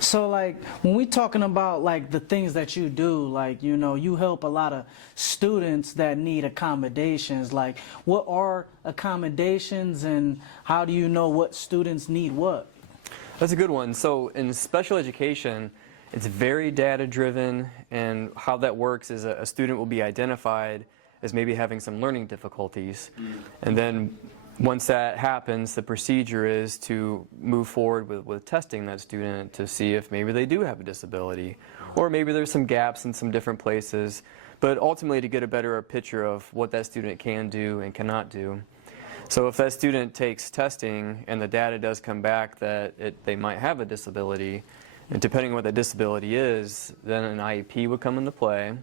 So like when we talking about like the things that you do, like you help a lot of students that need accommodations. Like what are accommodations and how do you know what students need what? That's a good one. So in special education, it's very data driven, and how that works is a student will be identified as maybe having some learning difficulties. And then once that happens, the procedure is to move forward with testing that student to see if maybe they do have a disability, or maybe there's some gaps in some different places, but ultimately to get a better picture of what that student can do and cannot do. So if that student takes testing and the data does come back that they might have a disability, and depending on what the disability is, then an IEP would come into play.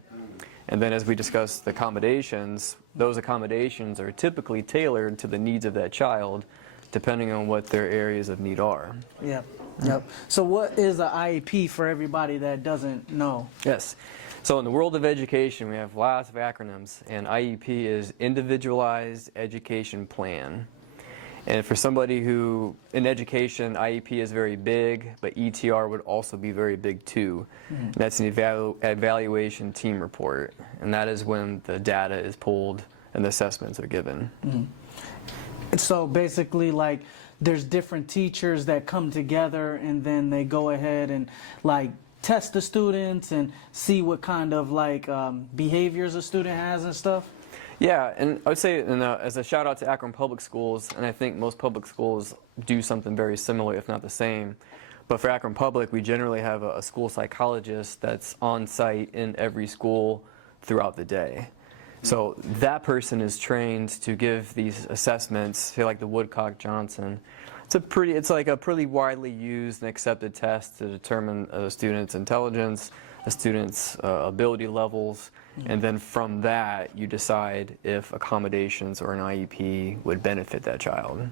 And then as we discussed the accommodations, those accommodations are typically tailored to the needs of that child, depending on what their areas of need are. Yep. Yep. So what is an IEP for everybody that doesn't know? Yes. So in the world of education, we have lots of acronyms, and IEP is Individualized Education Plan. And for somebody who, in education, IEP is very big, but ETR would also be very big too. And that's an evaluation team report, and that is when the data is pulled and the assessments are given. So basically, like, there's different teachers that come together and then they go ahead and like test the students and see what kind of like behaviors a student has and stuff. Yeah, and I would say, as a shout out to Akron Public Schools, and I think most public schools do something very similar, if not the same. But for Akron Public, we generally have a school psychologist that's on site in every school throughout the day. So that person is trained to give these assessments, say like the Woodcock-Johnson. It's like a pretty widely used and accepted test to determine a student's intelligence, a student's ability levels, and then from that you decide if accommodations or an IEP would benefit that child.